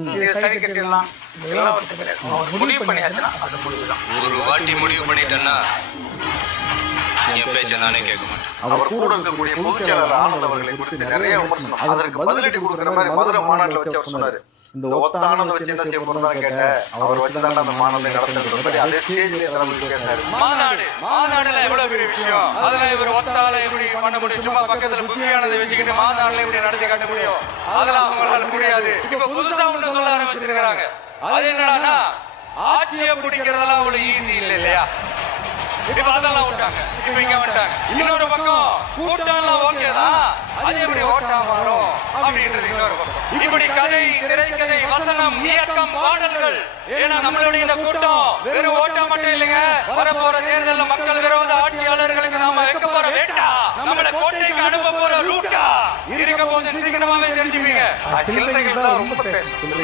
இது சரி கட்டிடலாம் இதெல்லாம் வந்து கிடையாது. முடிவு பண்ணியாச்சுன்னா அது முடிவுதான். ஒரு வாட்டி முடிவு பண்ணிட்டேன்னா என் பேச்சை நானே கேட்க மாட்டேன். அவர் கூட இருக்கக்கூடிய பொதுச் செயலாளர் ஆனந்த் அவர்களை குறித்து நிறைய விமர்சனம். அதற்கு பதிலடி கொடுக்குற மாதிரி மதுரை மாநாட்டில் வச்சு அவர் சொன்னாரு, இந்த ஒத்த ஆனந்த் வச்சு என்ன செய்ய போறதா கேட்டேன், அவர் வச்சுதான் அந்த மாநாட்டை நடத்துறது. அதே ஸ்டேஜ்ல பேசினாரு. மாநாடுல எவ்வளவு பெரிய விஷயம், அதுல இவர் ஒத்தால எப்படி பண்ண முடியும்? சும்மா பக்கத்துல புக்கியானதை வச்சுக்கிட்டு மாநாடுல எப்படி நடத்தி காட்ட முடியும்? அதெல்லாம் அவங்களால முடியாது. இப்ப புதுசா ஒண்ணு சொல்ல ஆரம்பிச்சிருக்கிறாங்க. அது என்னடான்னா, ஆட்சியை பிடிக்கிறதெல்லாம் அவ்வளவு ஈஸி இல்லை இல்லையா? இப்ப அதெல்லாம் விட்டாங்க, இப்ப இங்க வந்துட்டாங்க. இன்னொரு பக்கம் கூட்டம்லாம் ஓகேதான், அது எப்படி ஓட்டா மாறும் அப்படின்றது இன்னொரு பக்கம். இப்படி கதை, திரைக்கதை, வசனம், இயக்கம், பாடல்கள். ஏன்னா நம்மளுடைய இந்த கூட்டம் வெறும் ஓட்டா மட்டும் இல்லைங்க. வரப்போற தேர்தலில் மக்கள் விரோத ஆட்சியாளர்களுக்கு நாம வைக்க போற வேட்டா, நம்மள கோட்டைக்கு அனுப்ப போற ரூட்டா இருக்க போது சீக்கிரமாவே தெரிஞ்சுப்பீங்க. சில்லறைகள் தான் ரொம்ப பேசும்.